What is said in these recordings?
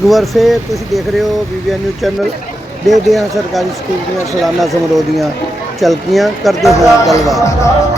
Gürses ਤੁਸੀਂ ਦੇਖ ਰਹੇ ਹੋ ਬੀਬੀਐਨ ਨਿਊ ਚੈਨਲ। ਦੇਖਦੇ ਹਾਂ ਸਰਕਾਰੀ ਸਕੂਲ ਦੀਆਂ ਸਾਲਾਨਾ ਸਮਾਰੋਹ ਦੀਆਂ ਚਲਕੀਆਂ ਕਰਦੇ ਹੋਏ ਗੱਲਬਾਤ।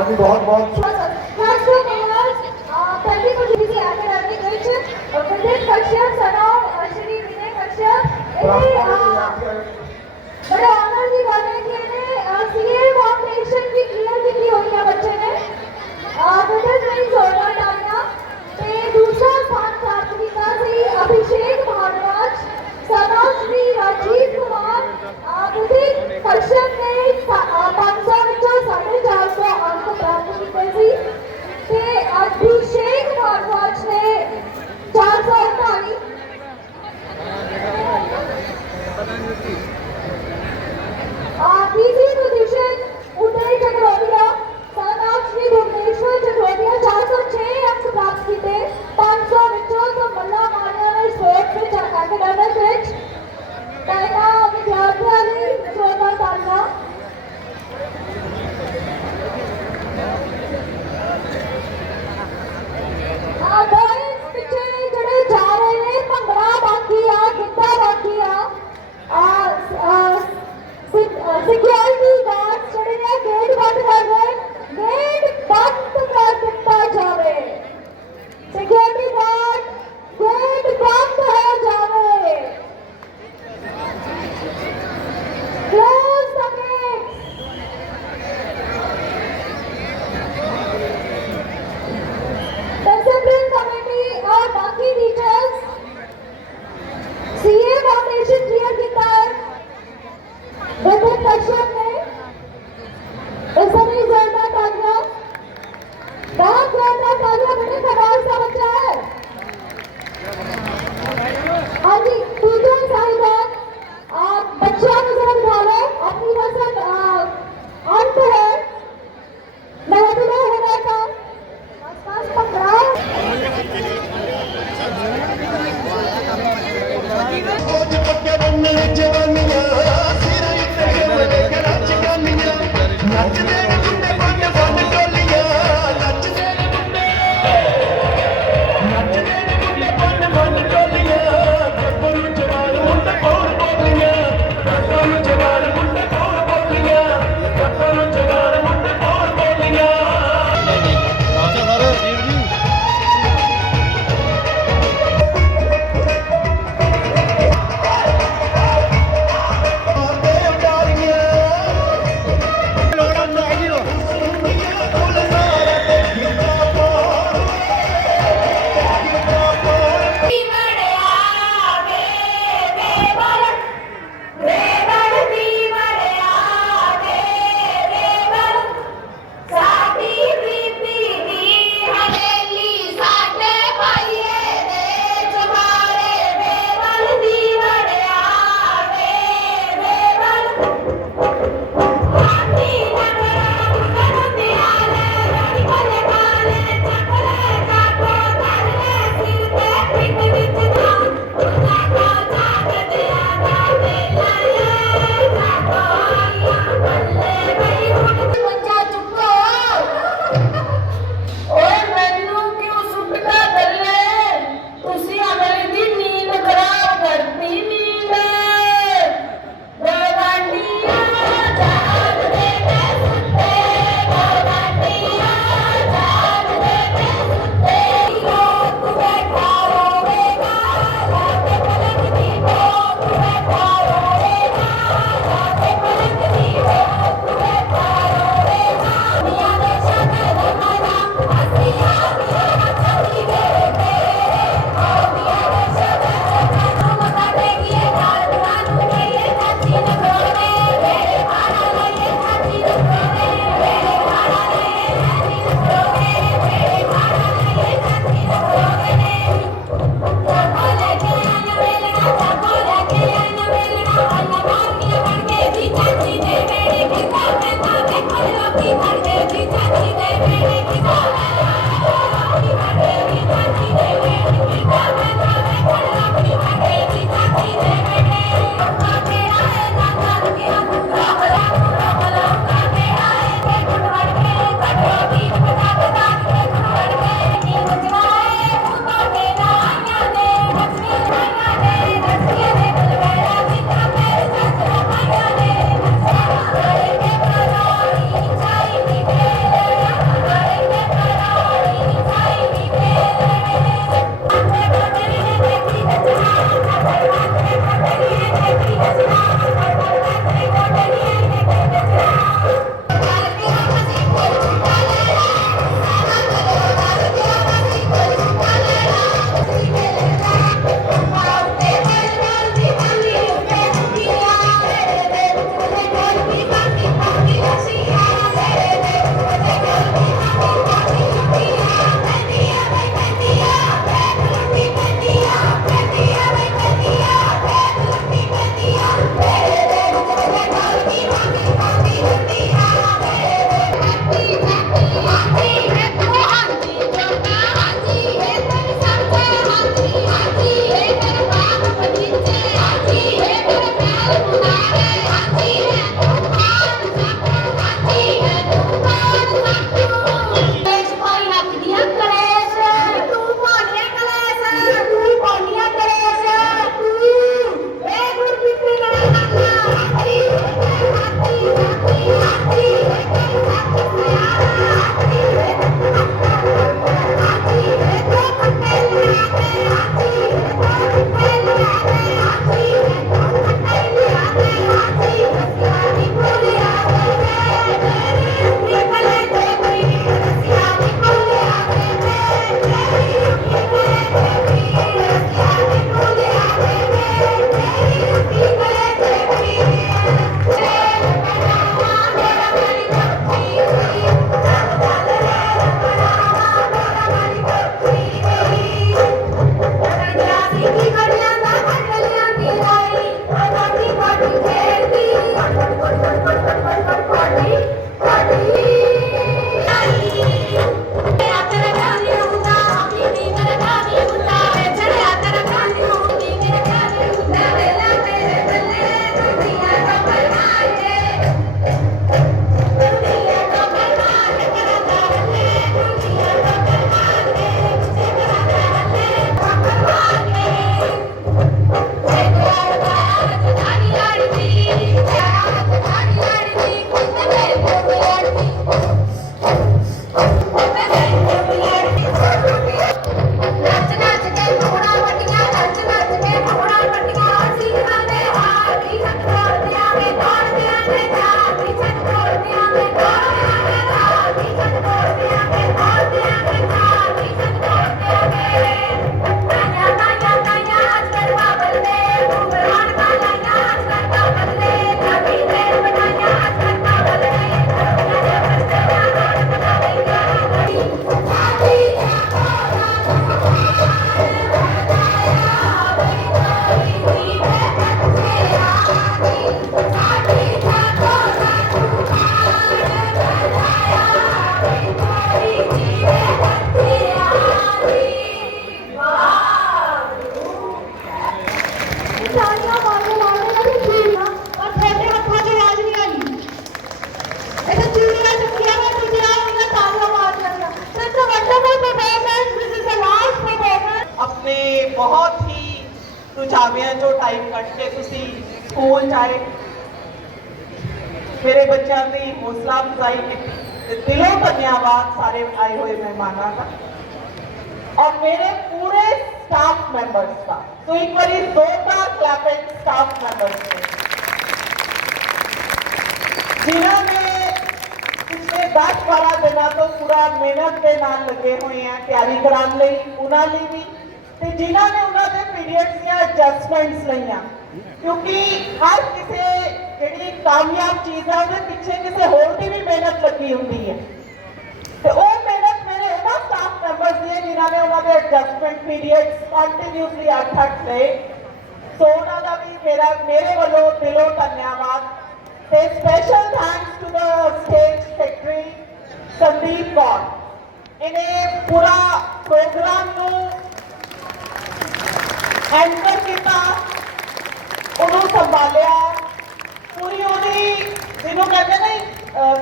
आपकी बहुत बहुत क्लैपिंग स्टाफ मेंबर्स के जिन्होंने पिछले 10-12 ਦਿਨਾਂ ਤੋਂ ਪੂਰਾ ਮਿਹਨਤ ਦੇ ਨਾਲ ਲੱਗੇ ਹੋਏ ਆ ਤਿਆਰੀ ਕਰਾਉਣ ਲਈ ਉਹਨਾਂ ਲਈ ਵੀ ਤੇ ਜਿਨ੍ਹਾਂ ਨੇ ਉਹਨਾਂ ਦੇ ਪੀਰੀਅਡਸ ਦੀਆਂ ਐਡਜਸਟਮੈਂਟਸ ਲਈਆਂ ਕਿਉਂਕਿ ਹਰ ਕਿਸੇ ਜਿਹੜੀ ਕਾਮਯਾਬ ਚੀਜ਼ ਆ ਉਹਦੇ ਪਿੱਛੇ ਕਿਸੇ ਹੋਰ ਦੀ ਵੀ ਮਿਹਨਤ ਲੱਗੀ ਹੁੰਦੀ ਹੈ ਤੇ ਉਹ ਮਿਹਨਤ ਮੇਰੇ ਉਹਨਾਂ ਸਟਾਫ ਮੈਂਬਰਸ ਦੀ ਹੈ ਜਿਨ੍ਹਾਂ ਨੇ ਉਹਨਾਂ ਦੇ ਐਡਜਸਟਮੈਂਟ ਪੀਰੀਅਡਸ ਕੰਟੀਨਿਊਸਲੀ 8-8 ਲਏ ਸੋ ਉਹਨਾਂ ਦਾ ਵੀ ਮੇਰਾ, ਮੇਰੇ ਵੱਲੋਂ ਦਿਲੋਂ ਧੰਨਵਾਦ ਤੇ special thanks to the state secretary Sandeep Kaur. ਇਹਨੇ ਪੂਰਾ ਪ੍ਰੋਗਰਾਮ ਨੂੰ ਐਂਕਰ ਕੀਤਾ, ਉਹਨੂੰ ਸੰਭਾਲਿਆ। ਪੂਰੀ ਉਹਦੀ, ਜਿਹਨੂੰ ਕਹਿੰਦੇ ਨੇ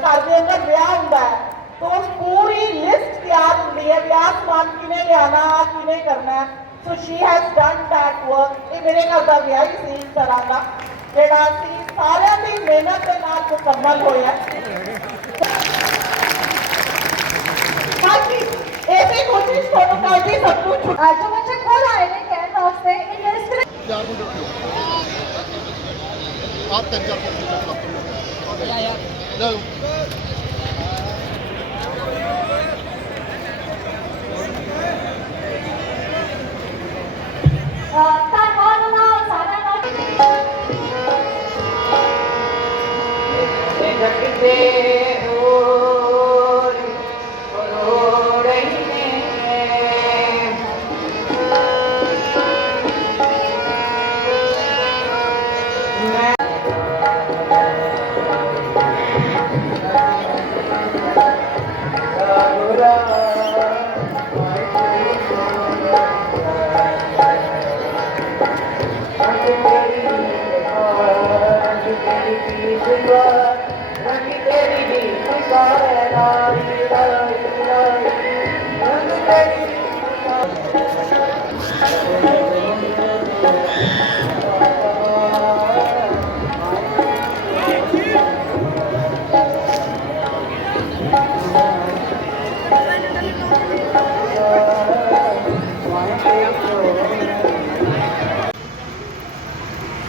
ਘਰ ਦੇ ਅੰਦਰ ਵਿਆਹ ਹੁੰਦਾ ਹੈ, ਤਾਂ ਉਸ ਪੂਰੀ ਲਿਸਟ ਤਿਆਰ ਹੁੰਦੀ ਹੈ ਵਿਆਹ ਸਮਾਨ ਕਿਵੇਂ ਲਿਆਣਾ ਕਿਵੇਂ ਕਰਨਾ so she has done that work ਇਹ ਮੇਰੇ ਨਾਲ ਦਾ ਵਿਆਹ ਹੀ ਸੀ ਸਰਾਗਾ ਜਿਹੜਾ ਸੀ ਸਾਰਿਆਂ ਦੀ ਮਿਹਨਤ ਦੇ ਨਾਲ ਮੁਕੰਮਲ ਹੋਇਆ ਬਾਕੀ ਇਹ ਵੀ ਕੋਸ਼ਿਸ਼ ਕਰੋ ਕਰ ਵੀ ਸਭ ਕੁਝ ਜੋ ਬੱਚੇ ਕੋਲ ਆਏ ਨੇ ਕਹਿਣ ਵਾਸਤੇ ਇਹ ਲਿਸਟ ਚਾਰ ਮਿੰਟ ਰੁਕੋ ਆਪ ਤਿੰਨ ਚਾਰ ਮਿੰਟ ਰੁਕੋ ਲੈ ਲਓ Amen.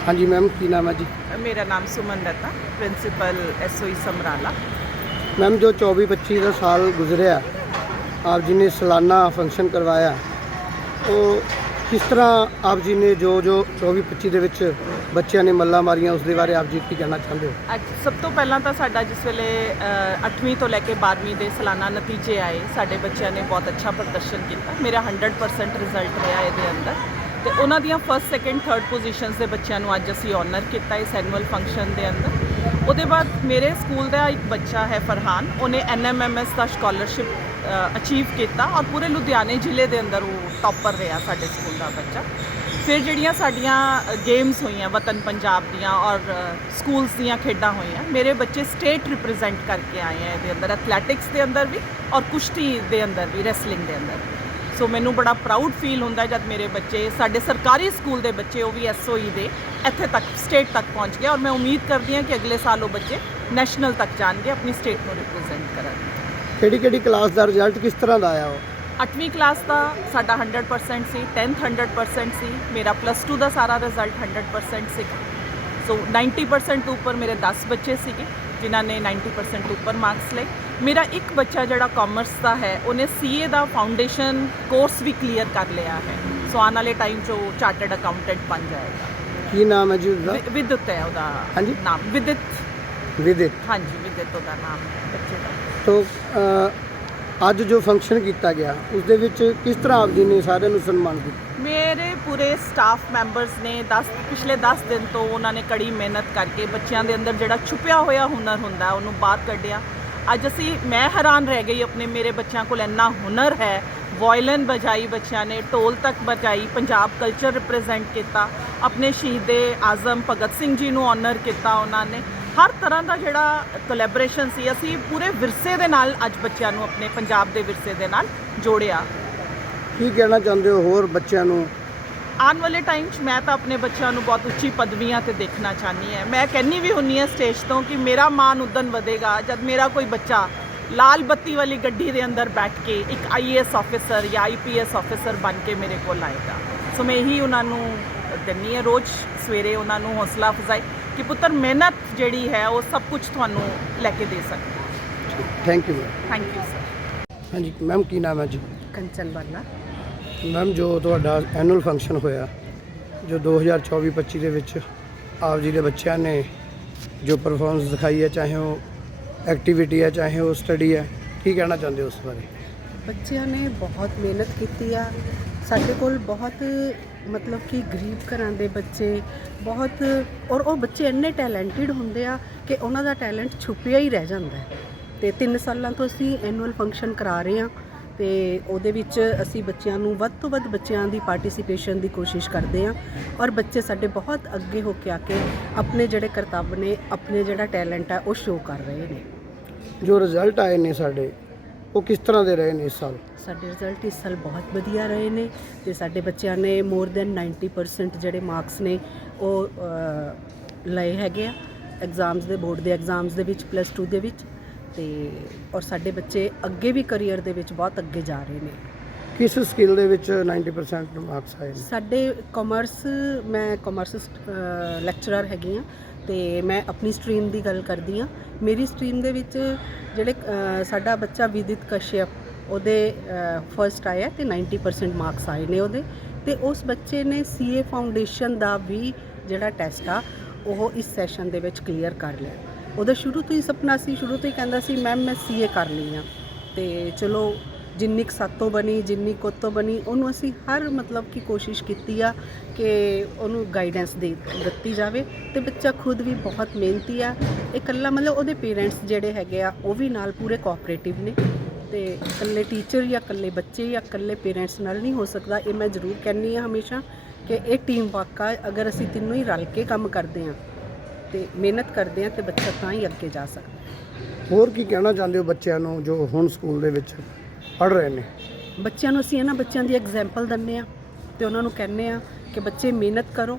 ਹਾਂਜੀ ਮੈਮ ਕੀ ਨਾਮ ਹੈ ਜੀ? ਮੇਰਾ ਨਾਮ Suman Dutta principal SOE Samrala. Ma'am ਜੋ 24 25 ਦਾ ਸਾਲ ਗੁਜ਼ਰਿਆ ਆਪ ਜੀ ਨੇ ਸਾਲਾਨਾ ਫੰਕਸ਼ਨ ਕਰਵਾਇਆ ਉਹ ਕਿਸ ਤਰ੍ਹਾਂ ਆਪ ਜੀ ਨੇ ਜੋ ਜੋ 24 25 ਦੇ ਵਿੱਚ ਬੱਚਿਆਂ ਨੇ ਮੱਲਾਂ ਮਾਰੀਆਂ ਉਸ ਦੇ ਬਾਰੇ ਆਪ ਜੀ ਕੀ ਕਹਿਣਾ ਚਾਹੁੰਦੇ ਹੋ? ਅੱਜ ਸਭ ਤੋਂ ਪਹਿਲਾਂ ਤਾਂ ਸਾਡਾ ਜਿਸ ਵੇਲੇ 8ਵੀਂ ਤੋਂ ਲੈ ਕੇ 12ਵੀਂ ਦੇ ਸਾਲਾਨਾ ਨਤੀਜੇ ਆਏ ਸਾਡੇ ਬੱਚਿਆਂ ਨੇ ਬਹੁਤ ਅੱਛਾ ਪ੍ਰਦਰਸ਼ਨ ਕੀਤਾ। ਮੇਰਾ 100% ਰਿਜ਼ਲਟ ਰਿਹਾ ਇਹਦੇ ਅੰਦਰ। ਤੇ ਉਹਨਾਂ ਦੀਆਂ ਫਰਸਟ ਸੈਕੰਡ ਥਰਡ ਪੋਜੀਸ਼ਨਸ ਦੇ ਬੱਚਿਆਂ ਨੂੰ ਅੱਜ ਅਸੀਂ ਆਨਰ ਕੀਤਾ ਇਸ ਐਨੂਅਲ ਫੰਕਸ਼ਨ ਦੇ ਅੰਦਰ। ਉਹਦੇ ਬਾਅਦ ਮੇਰੇ ਸਕੂਲ ਦਾ ਇੱਕ ਬੱਚਾ ਹੈ ਫਰਹਾਨ, ਉਹਨੇ ਐਨਐਮਐਮਐਸ ਦਾ ਸਕਾਲਰਸ਼ਿਪ ਅਚੀਵ ਕੀਤਾ ਔਰ ਪੂਰੇ ਲੁਧਿਆਣੇ ਜ਼ਿਲ੍ਹੇ ਦੇ ਅੰਦਰ ਉਹ ਟੌਪਰ ਰਿਹਾ ਸਾਡੇ ਸਕੂਲ ਦਾ ਬੱਚਾ। ਫਿਰ ਜਿਹੜੀਆਂ ਸਾਡੀਆਂ ਗੇਮਸ ਹੋਈਆਂ, ਵਤਨ ਪੰਜਾਬ ਦੀਆਂ ਔਰ ਸਕੂਲਸ ਦੀਆਂ ਖੇਡਾਂ ਹੋਈਆਂ, ਮੇਰੇ ਬੱਚੇ ਸਟੇਟ ਰਿਪਰੈਜ਼ੈਂਟ ਕਰਕੇ ਆਏ ਆ ਇਹਦੇ ਅੰਦਰ ਐਥਲੈਟਿਕਸ ਦੇ ਅੰਦਰ ਵੀ ਔਰ ਕੁਸ਼ਤੀ ਦੇ ਅੰਦਰ ਵੀ ਰੈਸਲਿੰਗ ਦੇ ਅੰਦਰ ਵੀ। ਸੋ ਮੈਨੂੰ ਬੜਾ ਪ੍ਰਾਊਡ ਫੀਲ ਹੁੰਦਾ ਜਦ ਮੇਰੇ ਬੱਚੇ ਸਾਡੇ ਸਰਕਾਰੀ ਸਕੂਲ ਦੇ ਬੱਚੇ ਉਹ ਵੀ ਐਸਓਈ ਦੇ ਇੱਥੇ ਤੱਕ ਸਟੇਟ ਤੱਕ ਪਹੁੰਚ ਗਏ ਔਰ ਮੈਂ ਉਮੀਦ ਕਰਦੀ ਹਾਂ ਕਿ ਅਗਲੇ ਸਾਲ ਉਹ ਬੱਚੇ ਨੈਸ਼ਨਲ ਤੱਕ ਜਾਣਗੇ ਆਪਣੀ ਸਟੇਟ ਨੂੰ ਰਿਪਰੈਜ਼ੈਂਟ ਕਰਨਗੇ ਕਿਹੜੀ ਕਿਹੜੀ ਕਲਾਸ ਦਾ ਰਿਜ਼ਲਟ ਕਿਸ ਤਰ੍ਹਾਂ ਦਾ ਆਇਆ ਉਹ? 8ਵੀਂ ਕਲਾਸ ਦਾ ਸਾਡਾ 100% ਸੀ 10th 100% ਸੀ ਮੇਰਾ ਪਲੱਸ 2 ਦਾ ਸਾਰਾ ਰਿਜ਼ਲਟ 100% ਸੀ ਸੋ 90% ਤੋਂ ਉੱਪਰ ਮੇਰੇ 10 ਬੱਚੇ ਸੀਗੇ। ਜਿਨ੍ਹਾਂ ਨੇ 90% ਤੋਂ ਉੱਪਰ ਮਾਰਕਸ ਲਏ। ਮੇਰਾ ਇੱਕ ਬੱਚਾ ਜਿਹੜਾ ਕਾਮਰਸ ਦਾ ਹੈ ਉਹਨੇ ਸੀਏ ਦਾ ਫਾਊਂਡੇਸ਼ਨ ਕੋਰਸ ਵੀ ਕਲੀਅਰ ਕਰ ਲਿਆ ਹੈ। ਸੋ ਆਉਣ ਵਾਲੇ ਟਾਈਮ 'ਚ ਉਹ ਚਾਰਟਰਡ ਅਕਾਊਂਟੈਂਟ ਬਣ ਜਾਏਗਾ। ਕੀ ਨਾਮ ਹੈ ਜੀ ਉਸਦਾ ਵਿ- ਵਿਦਿਤ ਹੈ ਉਹਦਾ ਹਾਂਜੀ? ਨਾਮ। ਵਿਦਿਤ। ਵਿਦਿਤ। ਹਾਂਜੀ ਵਿਦਿਤ ਉਹਦਾ ਨਾਮ ਹੈ ਬੱਚੇ ਦਾ। ਤੋਂ ਅ, ਅੱਜ ਜੋ ਫੰਕਸ਼ਨ ਕੀਤਾ ਗਿਆ ਉਸ ਦੇ ਵਿੱਚ ਕਿਸ ਤਰ੍ਹਾਂ ਆਪ ਜੀ ਨੇ ਸਾਰਿਆਂ ਨੂੰ ਸਨਮਾਨ ਕੀਤਾ ਮੇਰੇ ਪੂਰੇ ਸਟਾਫ ਮੈਂਬਰਸ ਨੇ 10 ਪਿਛਲੇ 10 ਦਿਨ ਤੋਂ ਉਹਨਾਂ ਨੇ ਕੜੀ ਮਿਹਨਤ ਕਰਕੇ ਬੱਚਿਆਂ ਦੇ ਅੰਦਰ ਜਿਹੜਾ ਛੁਪਿਆ ਹੋਇਆ ਹੁਨਰ ਹੁੰਦਾ, ਉਹਨੂੰ ਬਾਹਰ ਕੱਢਿਆ। ਅੱਜ ਅਸੀਂ, ਮੈਂ ਹੈਰਾਨ ਰਹਿ ਗਈ ਆਪਣੇ ਮੇਰੇ ਬੱਚਿਆਂ ਕੋਲ ਇੰਨਾ ਹੁਨਰ ਹੈ। ਵਾਇਲਨ ਬਜਾਈ ਬੱਚਿਆਂ ਨੇ, ਢੋਲ ਤੱਕ ਬਜਾਈ ਪੰਜਾਬ ਕਲਚਰ ਰਿਪਰੈਜ਼ੈਂਟ ਕੀਤਾ। ਆਪਣੇ ਸ਼ਹੀਦੇ ਆਜ਼ਮ ਭਗਤ ਸਿੰਘ ਜੀ ਨੂੰ ਆਨਰ ਕੀਤਾ ਉਹਨਾਂ ਨੇ। ਹਰ ਤਰ੍ਹਾਂ ਦਾ ਜਿਹੜਾ ਕੋਲੈਬੋਰੇਸ਼ਨ ਸੀ, ਅਸੀਂ ਪੂਰੇ ਵਿਰਸੇ ਦੇ ਨਾਲ ਅੱਜ ਬੱਚਿਆਂ ਨੂੰ ਆਪਣੇ ਪੰਜਾਬ ਦੇ ਵਿਰਸੇ ਦੇ ਨਾਲ ਜੋੜਿਆ। ਕੀ ਕਹਿਣਾ ਚਾਹੁੰਦੇ ਹੋ ਹੋਰ ਬੱਚਿਆਂ ਨੂੰ? ਆਉਣ ਵਾਲੇ ਟਾਈਮ 'ਚ ਮੈਂ ਤਾਂ ਆਪਣੇ ਬੱਚਿਆਂ ਨੂੰ ਬਹੁਤ ਉੱਚੀ ਪਦਵੀਆਂ ਤੇ ਦੇਖਣਾ ਚਾਹਨੀ ਹੈ। ਮੈਂ ਕਹਿੰਨੀ ਵੀ ਹੁੰਨੀ ਹਾਂ ਸਟੇਜ ਤੋਂ ਕਿ ਮੇਰਾ ਮਾਣ ਉਦਨ ਵਧੇਗਾ ਜਦ ਮੇਰਾ ਕੋਈ ਬੱਚਾ ਲਾਲ ਬੱਤੀ ਵਾਲੀ ਗੱਡੀ ਦੇ ਅੰਦਰ ਬੈਠ ਕੇ ਇੱਕ ਆਈਏਐਸ ਆਫੀਸਰ ਜਾਂ ਆਈਪੀਐਸ ਆਫੀਸਰ ਬਣ ਕੇ ਮੇਰੇ ਕੋਲ ਆਏਗਾ। ਸੋ ਮੈਂ ਇਹੀ ਉਹਨਾਂ ਨੂੰ ਦਿੰਨੀ ਹੈ ਰੋਜ਼ ਸਵੇਰੇ ਉਹਨਾਂ ਨੂੰ ਹੌਸਲਾ ਅਫਜ਼ਾਈ ਕਿ ਪੁੱਤਰ ਮਿਹਨਤ ਜਿਹੜੀ ਹੈ ਉਹ ਸਭ ਕੁਝ ਤੁਹਾਨੂੰ ਲੈ ਕੇ ਦੇ ਸਕਦੀ thank you thank you sir ਹਾਂਜੀ ਮੈਮ ਕੀ ਨਾਮ ਹੈ ਜੀ? ਕੰਚਨ ਵਾਲਾ ਮੈਮ, ਜੋ ਤੁਹਾਡਾ ਐਨੂਅਲ ਫੰਕਸ਼ਨ ਹੋਇਆ, ਜੋ 2024-25 ਦੇ ਵਿੱਚ ਆਪ ਜੀ ਦੇ ਬੱਚਿਆਂ ਨੇ ਜੋ ਪਰਫਾਰਮੈਂਸ ਦਿਖਾਈ ਹੈ, ਚਾਹੇ ਉਹ ਐਕਟੀਵਿਟੀ ਹੈ, ਚਾਹੇ ਉਹ ਸਟੱਡੀ ਹੈ, ਕੀ ਕਹਿਣਾ ਚਾਹੁੰਦੇ ਹੋ ਉਸ ਬਾਰੇ? ਬੱਚਿਆਂ ਨੇ ਬਹੁਤ ਮਿਹਨਤ ਕੀਤੀ ਆ। ਸਾਡੇ ਕੋਲ ਬਹੁਤ, ਮਤਲਬ ਕਿ ਗਰੀਬ ਘਰਾਂ ਦੇ ਬੱਚੇ, ਬਹੁਤ, ਔਰ ਉਹ ਬੱਚੇ ਇੰਨੇ ਟੈਲੈਂਟਡ ਹੁੰਦੇ ਆ ਕਿ ਉਹਨਾਂ ਦਾ ਟੈਲੈਂਟ ਛੁਪਿਆ ਹੀ ਰਹਿ ਜਾਂਦਾ ਹੈ। ਤੇ 3 ਸਾਲਾਂ ਤੋਂ ਅਸੀਂ ਐਨੂਅਲ ਫੰਕਸ਼ਨ ਕਰਾ ਰਹੇ ਹਾਂ। ਤੇ ਉਹਦੇ ਵਿੱਚ ਅਸੀਂ ਬੱਚਿਆਂ ਨੂੰ ਵੱਧ ਤੋਂ ਵੱਧ ਬੱਚਿਆਂ ਦੀ ਪਾਰਟਿਸਿਪੇਸ਼ਨ ਦੀ ਕੋਸ਼ਿਸ਼ ਕਰਦੇ ਹਾਂ ਔਰ ਬੱਚੇ ਸਾਡੇ ਬਹੁਤ ਅੱਗੇ ਹੋ ਕੇ ਆ ਕੇ ਆਪਣੇ ਜਿਹੜੇ ਕਰਤੱਵ ਨੇ ਆਪਣੇ ਜਿਹੜਾ ਟੈਲੈਂਟ ਹੈ ਉਹ ਸ਼ੋਅ ਕਰ ਰਹੇ ਨੇ। ਜੋ ਰਿਜ਼ਲਟ ਆਏ ਨੇ ਸਾਡੇ ਉਹ ਕਿਸ ਤਰ੍ਹਾਂ ਦੇ ਰਹੇ ਨੇ ਇਸ ਸਾਲ? ਸਾਡੇ ਰਿਜ਼ਲਟ ਇਸ ਸਾਲ ਬਹੁਤ ਵਧੀਆ ਰਹੇ ਨੇ ਤੇ ਸਾਡੇ ਬੱਚਿਆਂ ਨੇ ਮੋਰ ਦੈਨ 90% ਜਿਹੜੇ ਮਾਰਕਸ ਨੇ ਉਹ ਲਏ ਹੈਗੇ ਆ। ਐਗਜ਼ਾਮਸ ਦੇ ਬੋਰਡ ਦੇ ਐਗਜ਼ਾਮਸ ਦੇ ਵਿੱਚ ਪਲੱਸ 2 ਦੇ ਵਿੱਚ। ਤੇ ਔਰ ਸਾਡੇ ਬੱਚੇ ਅੱਗੇ ਵੀ ਕੈਰੀਅਰ ਦੇ ਵਿੱਚ ਬਹੁਤ ਅੱਗੇ ਜਾ ਰਹੇ ਨੇ। ਕਿਸ ਸਕਿੱਲ ਦੇ ਵਿੱਚ 90% ਮਾਰਕਸ ਆਏ ਨੇ? ਸਾਡੇ ਕਾਮਰਸ ਮੈਂ ਕਾਮਰਸ ਲੈਕਚਰਰ ਹੈਗੀ ਆ ਤੇ ਮੈਂ ਆਪਣੀ ਸਟਰੀਮ ਦੀ ਗੱਲ ਕਰਦੀ ਆ ਮੇਰੀ ਸਟਰੀਮ ਦੇ ਵਿੱਚ ਜਿਹੜੇ ਸਾਡਾ ਬੱਚਾ ਵਿਦਿਤ ਕਸ਼ਯਪ ਉਹਦੇ ਫਰਸਟ ਆਇਆ ਤੇ 90% ਮਾਰਕਸ ਆਏ ਨੇ ਉਹਦੇ। ਤੇ ਉਸ ਬੱਚੇ ਨੇ ਸੀਏ ਫਾਊਂਡੇਸ਼ਨ ਦਾ ਵੀ ਜਿਹੜਾ ਟੈਸਟ ਆ ਉਹ ਇਸ ਸੈਸ਼ਨ ਦੇ ਵਿੱਚ ਕਲੀਅਰ ਕਰ ਲਿਆ। ਉਹਦਾ ਸ਼ੁਰੂ ਤੋਂ ਹੀ ਸੁਪਨਾ ਸੀ, ਸ਼ੁਰੂ ਤੋਂ ਹੀ ਕਹਿੰਦਾ ਸੀ ਮੈਮ ਮੈਂ ਸੀਏ ਕਰ ਲਈ ਆ। ਤੇ ਚਲੋ, ਜਿੰਨੀ ਕੁ ਸਾਤੋਂ ਬਣੀ, ਜਿੰਨੀ ਕੋਤੋਂ ਬਣੀ, ਉਹਨੂੰ ਅਸੀਂ ਹਰ ਮਤਲਬ ਕਿ ਕੋਸ਼ਿਸ਼ ਕੀਤੀ ਆ ਕਿ ਉਹਨੂੰ ਗਾਈਡੈਂਸ ਦੇ ਦਿੱਤੀ ਜਾਵੇ। ਤੇ ਬੱਚਾ ਖੁਦ ਵੀ ਬਹੁਤ ਮਿਹਨਤੀ ਆ। ਇਕੱਲਾ ਮਤਲਬ ਉਹਦੇ ਪੇਰੈਂਟਸ ਜਿਹੜੇ ਹੈਗੇ ਆ, ਉਹ ਵੀ ਨਾਲ ਪੂਰੇ ਕੋਆਪਰੇਟਿਵ ਨੇ। ਤੇ ਇਕੱਲੇ ਟੀਚਰ ਜਾਂ ਇਕੱਲੇ ਬੱਚੇ ਜਾਂ ਇਕੱਲੇ ਪੇਰੈਂਟਸ ਨਾਲ ਨਹੀਂ ਹੋ ਸਕਦਾ। ਇਹ ਮੈਂ ਜ਼ਰੂਰ ਕਹਿੰਨੀ ਆ ਹਮੇਸ਼ਾ ਕਿ ਇਹ ਟੀਮ ਵਰਕ ਆ। ਅਗਰ ਅਸੀਂ ਤਿੰਨੋਂ ਹੀ ਰਲ ਕੇ ਕੰਮ ਕਰਦੇ ਆ ਤੇ ਮਿਹਨਤ ਕਰਦੇ ਆ ਤੇ ਬੱਚਾ ਤਾਂ ਹੀ ਅੱਗੇ ਜਾ ਸਕਦਾ। ਹੋਰ ਕੀ ਕਹਿਣਾ ਚਾਹੁੰਦੇ ਹੋ ਬੱਚਿਆਂ ਨੂੰ ਜੋ ਹੁਣ ਸਕੂਲ ਦੇ ਵਿੱਚ ਪੜ੍ਹ ਰਹੇ ਨੇ? ਬੱਚਿਆਂ ਨੂੰ ਅਸੀਂ ਇਹਨਾਂ ਬੱਚਿਆਂ ਦੀ ਐਗਜ਼ਾਮਪਲ ਦਿੰਨੇ ਆ ਤੇ ਉਹਨਾਂ ਨੂੰ ਕਹਿੰਨੇ ਆ ਕਿ ਬੱਚੇ ਮਿਹਨਤ ਕਰੋ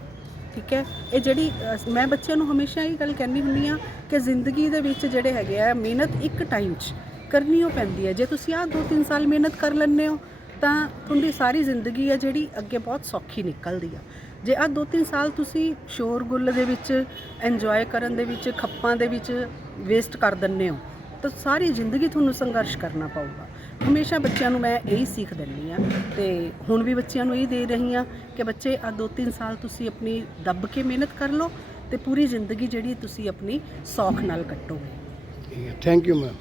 ਠੀਕ ਹੈ? ਇਹ ਜਿਹੜੀ ਮੈਂ ਬੱਚਿਆਂ ਨੂੰ ਹਮੇਸ਼ਾ ਇਹ ਗੱਲ ਕਹਿੰਦੀ ਹੁੰਦੀ ਆ ਕਿ ਜ਼ਿੰਦਗੀ ਦੇ ਵਿੱਚ ਜਿਹੜੇ ਹੈਗੇ ਆ ਮਿਹਨਤ ਇੱਕ ਟਾਈਮ 'ਚ ਕਰਨੀ ਉਹ ਪੈਂਦੀ ਹੈ। ਜੇ ਤੁਸੀਂ ਆਹ 2-3 ਸਾਲ ਮਿਹਨਤ ਕਰ ਲੈਂਦੇ ਹੋ ਤਾਂ ਤੁਹਾਡੀ ਸਾਰੀ ਜ਼ਿੰਦਗੀ ਆ ਜਿਹੜੀ ਅੱਗੇ ਬਹੁਤ ਸੌਖੀ ਨਿਕਲਦੀ ਆ। ਜੇ ਆਹ 2-3 ਸਾਲ ਤੁਸੀਂ ਸ਼ੋਰਗੁੱਲ ਦੇ ਵਿੱਚ ਇੰਜੋਏ ਕਰਨ ਦੇ ਵਿੱਚ, ਖੱਪਾਂ ਦੇ ਵਿੱਚ ਵੇਸਟ ਕਰ ਦਿੰਦੇ ਹੋ, ਤਾਂ ਸਾਰੀ ਜ਼ਿੰਦਗੀ ਤੁਹਾਨੂੰ ਸੰਘਰਸ਼ ਕਰਨਾ ਪਊਗਾ। ਹਮੇਸ਼ਾ ਬੱਚਿਆਂ ਨੂੰ ਮੈਂ ਇਹੀ ਸਿੱਖ ਦਿੰਦੀ ਆ ਤੇ ਹੁਣ ਵੀ ਬੱਚਿਆਂ ਨੂੰ ਇਹ ਦੇ ਰਹੀ ਆ ਕਿ ਬੱਚੇ ਆ 2-3 ਸਾਲ ਤੁਸੀਂ ਆਪਣੀ ਦੱਬ ਕੇ ਮਿਹਨਤ ਕਰ ਲਓ ਤੇ ਪੂਰੀ ਜ਼ਿੰਦਗੀ ਜਿਹੜੀ ਤੁਸੀਂ ਆਪਣੀ ਸੌਖ ਨਾਲ ਕੱਟੋਗੇ। Thank you ma'am